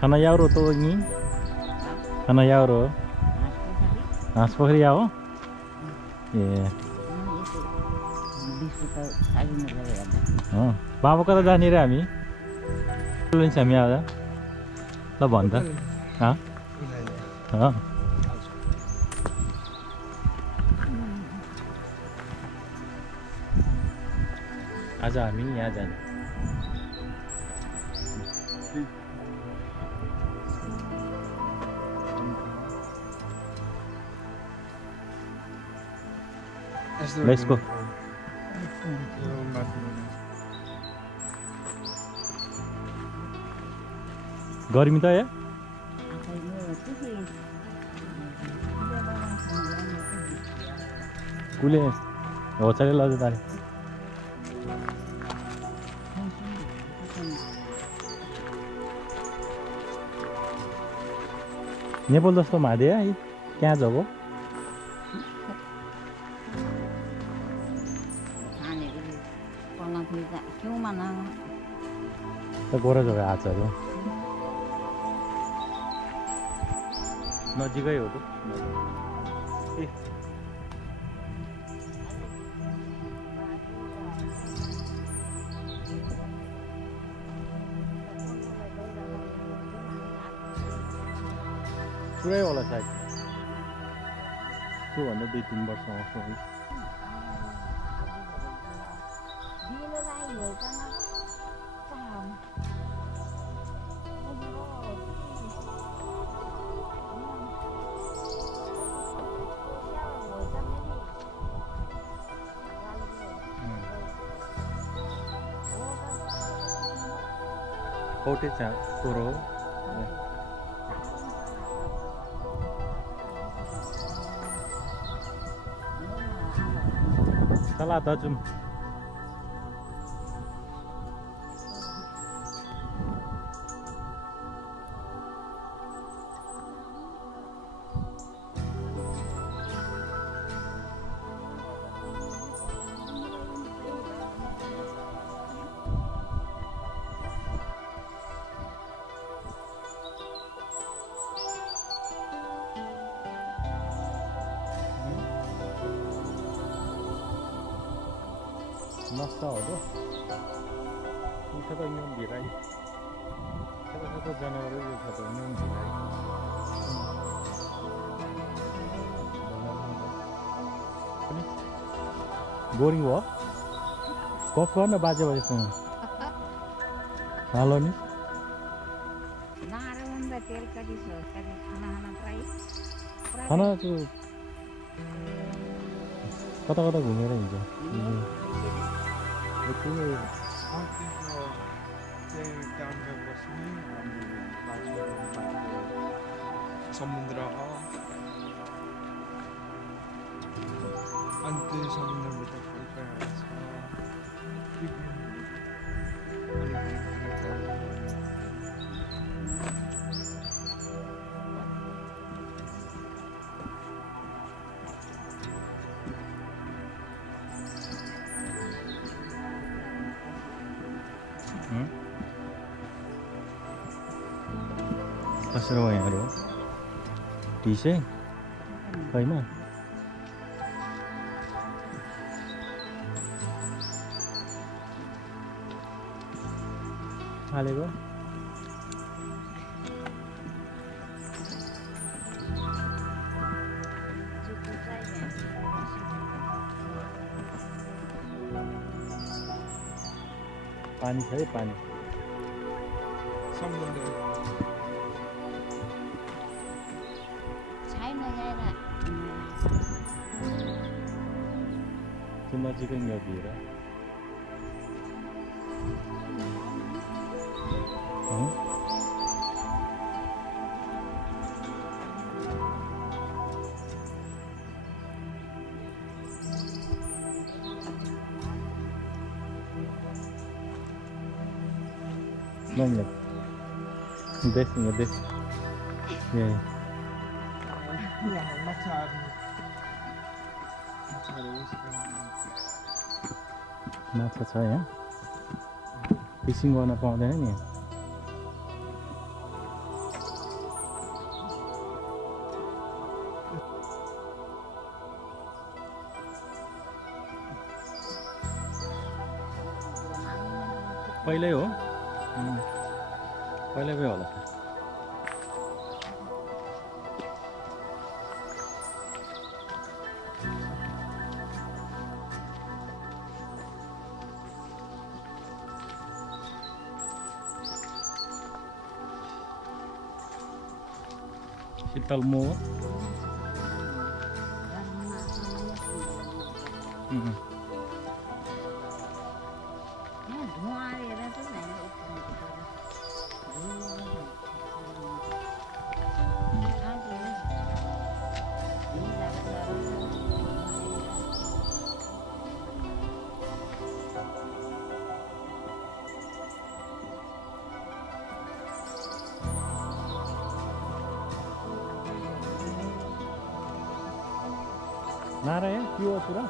खाना यारो तो नि खाना यारो हाँस पोखरी आओ ए बाबा कता जाने रे हामी हामी आउँदा ल भन् त आज हामी यहाँ जाने Let's go. गर्मी त या कुले हो चले लज तारे नेपाल जस्तो मादे क्या जगो गोरा जग्गा आजहरू नजिकै हो त पुरै होला सायद त्योभन्दा 2-3 वर्ष आउँछ Kote cha toro Salah tajum Nasta हो तो उठा तो न्यून गिराई तो जानवर ये था तो न्यून गिराई बोरिंग हुआ कफ गर्न बाजे बजेसँग हालो नि खाना त्यो कता कता घुमेर हिँड्छ समुद्र अन्त्य समुद्रभित्र कसरी हो यहाँहरु टी चाहिँ हैन हालेको पानी छ है पानी समुद्र नजिकै नदिएर Mangga. Des, ngedes. Ya. Ya, macar. माछा छ यहाँ फिसिङ गर्न पाउँदैन नि पहिल्यै हो पहिल्यै होला शीतल मोह नारायण त्यो पुरा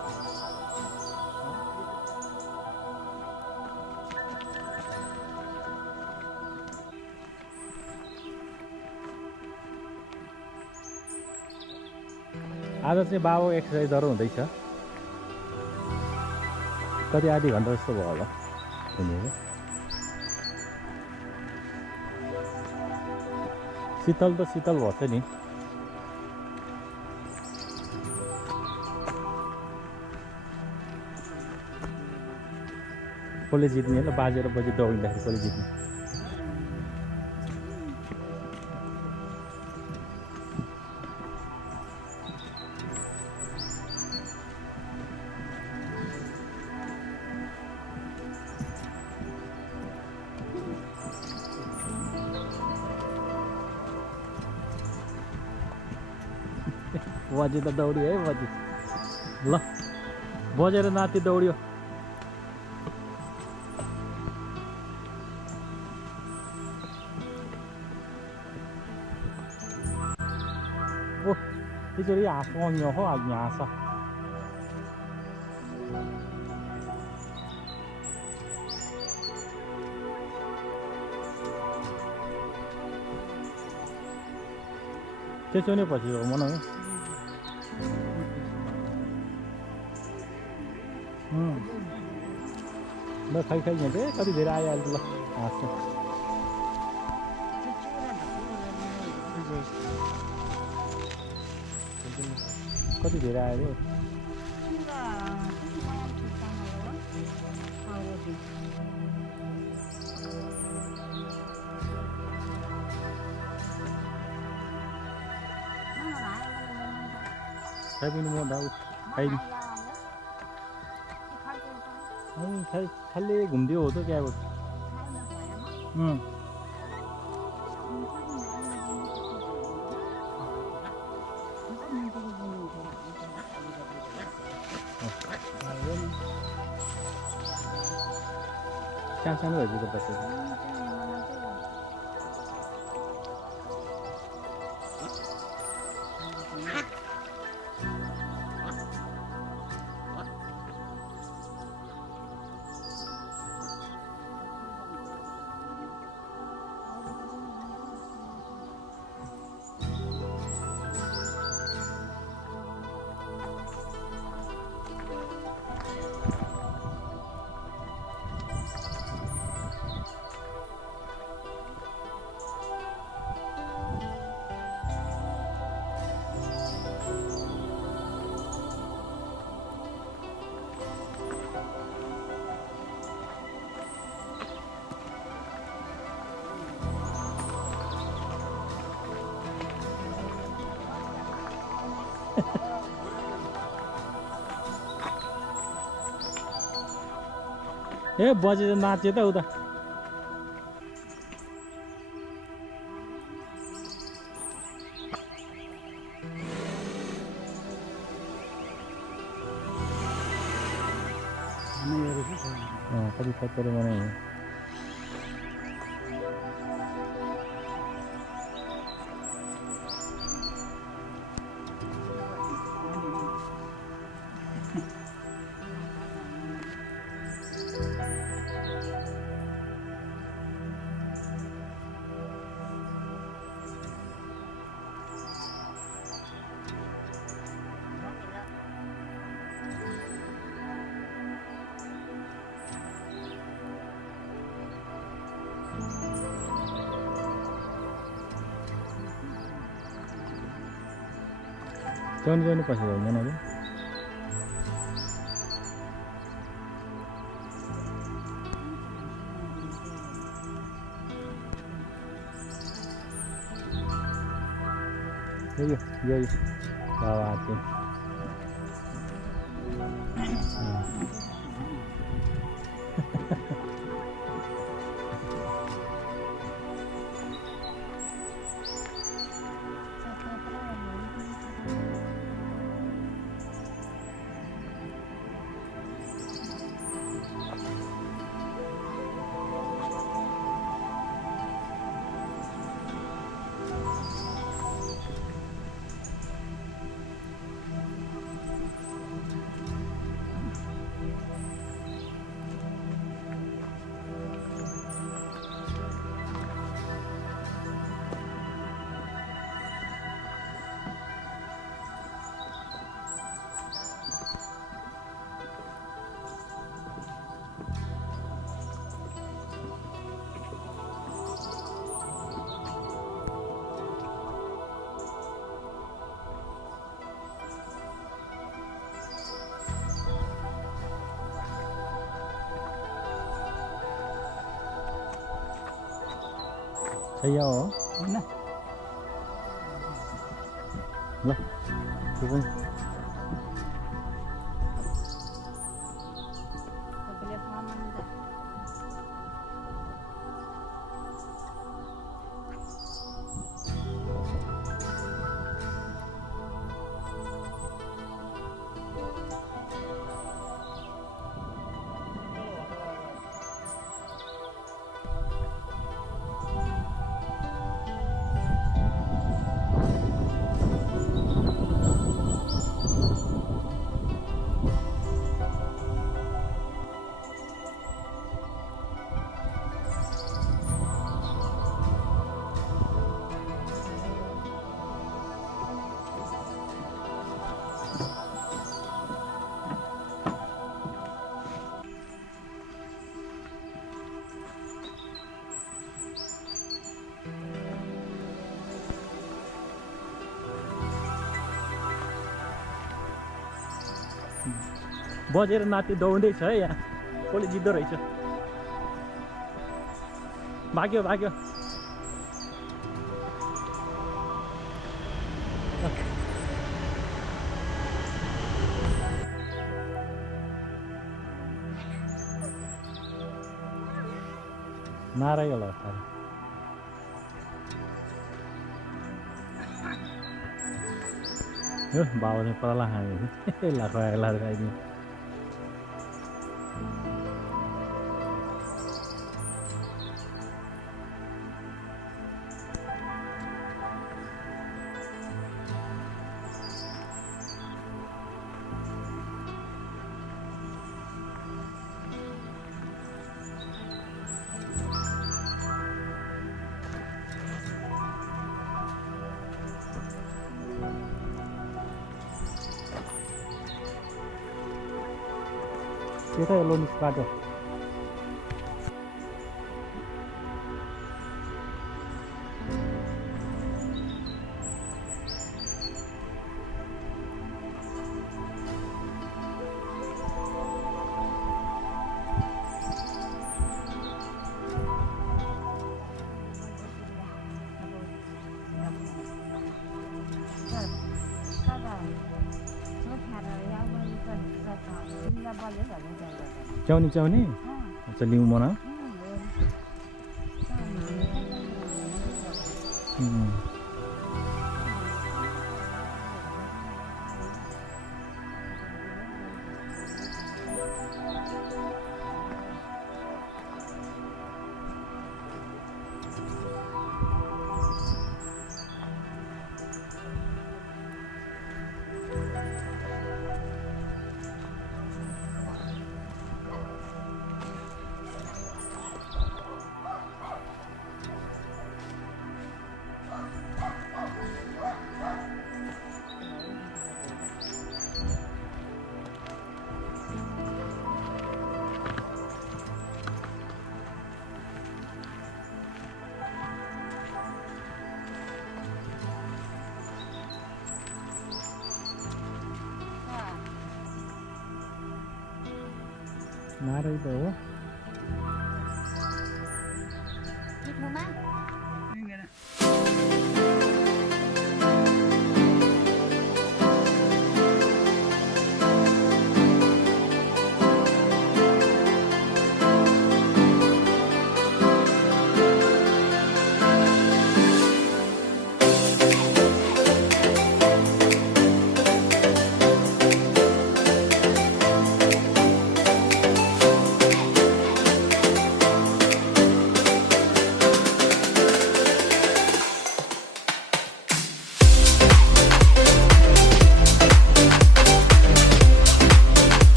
आज चाहिँ बाबु एक्सर्साइज जरो हुँदैछ कति आधी घन्टा जस्तो भयो होला हिँडेको शीतल त शीतल भएछ नि कसले जित्ने ल बाजे र बजी दौडिँदाखेरि कसले जित्ने बजी त दौड्यो है बजी ल बजेर नाति दौड्यो ओ त्यसरी हाँस्यो हो आज हाँस त्यसो नै पछि हो मन ल खाइ हिँड्दै कति धेरै आइहाल्छ ल हाँस्छ कति धेरै आयो खाइदिनु म दाउ खाइदिनु खाली घुम्दियो हो तो क्या वो सानो भएपछि त बस्छ ए बजे नाच्यो त उता कति 70 बनायो जानु पछि हुँदैन अब यो बाबा चाहिँ सही हो होइन ल त्यो पनि बजेर नाति दौड्दैछ है यहाँ कसले जित्दो रहेछ भाग्यो भाग्यो नारै होला यो बाबा चाहिँ परला खाने लगाइदिनु Kita elok ni sepatu. Jauh ni. Macam mana? नारळ इथं हो